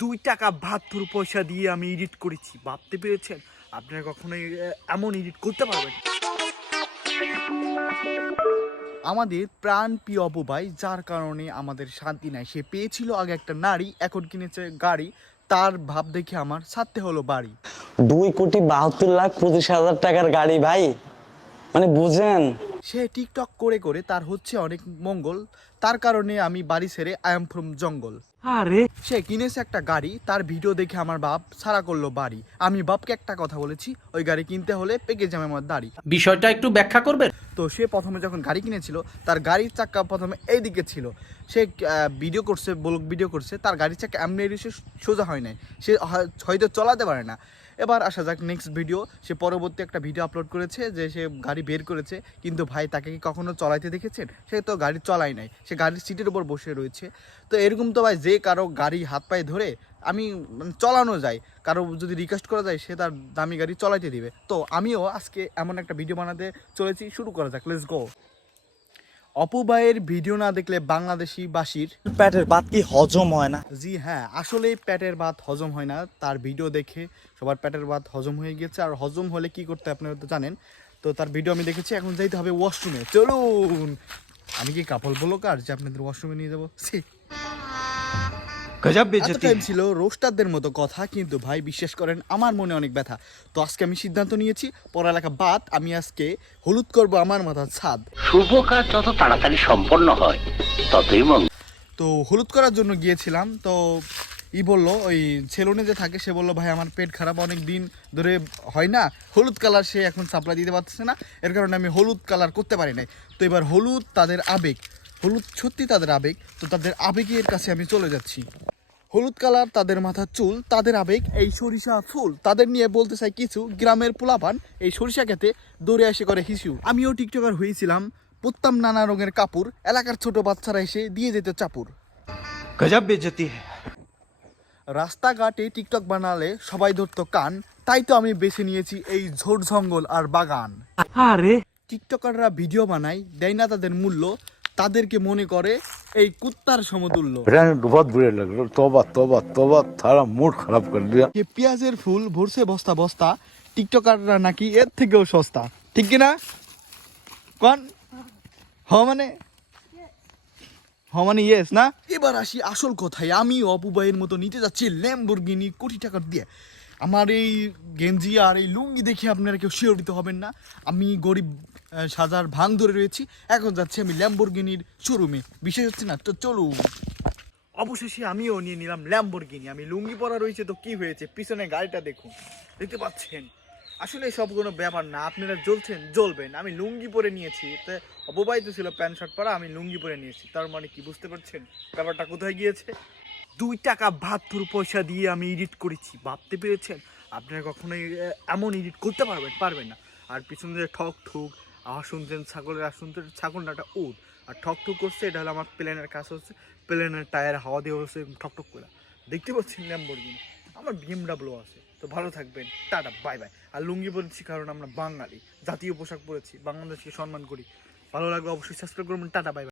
দুই টাকা বাহাত্তর পয়সা দিয়ে আমি এডিট করেছি। ভাবতে পেরেছেন? আপনারা কখনোই এমন এডিট করতে পারবেন আমাদের প্রাণ প্রিয় অপবাই যার কারণে আমাদের শান্তি নাই। সে পেয়েছিল আগে একটা নারী এখন কিনেছে গাড়ি। তার ভাব দেখে আমার ছাড়তে হলো বাড়ি। দুই কোটি বাহাত্তর লাখ পঁচিশ হাজার টাকার গাড়ি ভাই। মানে বুঝেন সে টিকটক করে করে তার হচ্ছে অনেক মঙ্গল। তার কারণে আমি বাড়ি ছেড়ে আই এম ফ্রম জঙ্গল। আরে। সে কিনেছে একটা গাড়ি তার ভিডিও দেখে আমার বাপ সারা করল বাড়ি। আমি বাপকে একটা কথা বলেছি ওই গাড়ি কিনতে হলে পেকে যাবে আমার দাড়ি। বিষয়টা একটু ব্যাখ্যা করবেন? তো সে প্রথমে যখন গাড়ি কিনেছিল তার গাড়ির চাকা প্রথমে এই দিকে ছিল। সে ভিডিও করছে ব্লগ ভিডিও করছে তার গাড়ির চাকা এমনি সোজা হয় নাই। সে হয়- হয়তো চলাতে পারে না। এবার আসা যাক নেক্সট ভিডিও সে পরবর্তী একটা ভিডিও আপলোড করেছে যে সে গাড়ি বের করেছে, কিন্তু ভাই তাকে কি কখনো চলাইতে দেখেছেন? সে তো গাড়ি চলাই নাই, সে গাড়ির সিটের উপর বসে রয়েছে। তো এরকম তো ভাই যে কারও গাড়ি হাত পায়ে ধরে আমি চলানো যায়, কারও যদি রিকোয়েস্ট করা যায়, সে তার দামি গাড়ি চলাইতে দিবে। তো আমিও আজকে এমন একটা ভিডিও বানাতে চলেছি, শুরু করা যাক লেটস গো অপুবাইয়ের ভিডিও না দেখলে বাংলাদেশি বাসীর পেটের ভাত কি হজম হয় না? জি হ্যাঁ আসলে প্যাটের ভাত হজম হয় না। তার ভিডিও দেখে সবার প্যাটের ভাত হজম হয়ে গেছে আর হজম হলে কি করতে আপনারা তো জানেন। তো তার ভিডিও আমি দেখেছি এখন যাইতে হবে ওয়াশরুমে চলুন! আমি কি কাপল বলো কার? যে আপনাদের ওয়াশরুমে নিয়ে যাব। গজব এত টাইম ছিল রোস্টারদের মতো কথা কিন্তু ভাই বিশ্বাস করেন আমার মনে অনেক ব্যথা। তো আজকে আমি সিদ্ধান্ত নিয়েছি পড়ালেখা বাদ আমি আজকে হলুদ করব আমার মাথার ছাদ। শুভ কাজ যত তাড়াতাড়ি সম্পন্ন হয় ততই মঙ্গল। তো হলুদ করার জন্য গিয়েছিলাম তো ই বলল ওই সেলুনে যে থাকে সে বলল ভাই আমার পেট খারাপ অনেক দিন ধরে হয় না হলুদ কালার সে এখন সাপ্লাই দিতে পারছে না এর কারণে আমি হলুদ কালার করতে পারি নাই। তো এবার হলুদ তাদের আবেগ হলুদ সত্যি তাদের আবেগ তো তাদের আবেগের কাছে আমি চলে যাচ্ছি। হলুদ কালার তাদের মাথার চুল তাদের আবেগ এই সরিষা ফুল। তাদের নিয়ে বলতে চাই কিছু গ্রামের পোলাপান এই সরিষা খেতে দৌড়ে এসে করে হিসু। আমিও টিকটকার হয়েছিলাম পরতাম নানা রঙের কাপড় এলাকার ছোট বাচ্চারা এসে দিয়ে যেত চাপুর গজব বেজতি রাস্তাঘাটে টিকটক বানালে সবাই ধরতো কান তাই তো আমি বেছে নিয়েছি এই ঝোড় জঙ্গল আর বাগান। আরে। টিকটকাররা ভিডিও বানায় দেয় না তাদের মূল্য তাদেরকে মনে করে এই কুত্তার সমতুল্য। করে পেঁয়াজের ফুল ভরছে বস্তা বস্তা। টিকটকাররা নাকি এর থেকেও সস্তা। ঠিক কিনা কন? হ মানে? হ মানে ইয়েস না? এবার আসি আসল কথায়। আমি অপুবাইয়ের মতো নিতে যাচ্ছি ল্যাম্বরগিনি কোটি টাকার দিয়ে। আমার এই গেঞ্জি আর এই লুঙ্গি দেখে আপনারা কেউ শিহরিত হবেন না। আমি গরিব সাজার ভাঙ ধরে রয়েছি। এখন যাচ্ছি আমি ল্যাম্বরগিনির শোরুমে বিশেষ হচ্ছে না, তো চলুন। অবশেষে আমিও নিয়ে নিলাম ল্যাম্বরগিনি আমি লুঙ্গি পরা রয়েছে তো কি হয়েছে? পিছনে গাড়িটা দেখুন। দেখতে পাচ্ছেন? আসলে সব কোনো ব্যাপার না, আপনারা জ্বলছেন, জ্বলবেন। আমি লুঙ্গি পরে নিয়েছি। তো অপবাহিত ছিল প্যান্ট শার্ট পরা, আমি লুঙ্গি পরে নিয়েছি। তার মানে কি, বুঝতে পারছেন? ব্যাপারটা কোথায় গিয়েছে? দুই টাকা বাহাত্তর পয়সা দিয়ে আমি এডিট করেছি। ভাবতে পেরেছেন? আপনারা কখনোই এমন এডিট করতে পারবেন পারবেন না। আর পিছনে যে ঠক ঠুক, আওয়াজ শুনছেন ছাগলের, আওয়াজ শুনছেন ছাগল না একটা উট আর ঠক ঠুক করছে, এটা হলো আমার প্লেনের কাজ হচ্ছে প্লেনের টায়ার হাওয়া দিয়ে হচ্ছে ঠক ঠক করে। দেখতে পাচ্ছেন ল্যাম্বরগিনি আমার বিএমডাব্লিউ আছে। তো ভালো থাকবেন। টাটা বাই বাই আর লুঙ্গি পরেছি কারণ আমরা বাঙালি। জাতীয় পোশাক পরেছি, বাংলাদেশকে সম্মান করি। ভালো লাগলে অবশ্যই সাবস্ক্রাইব করবেন। Tata bye by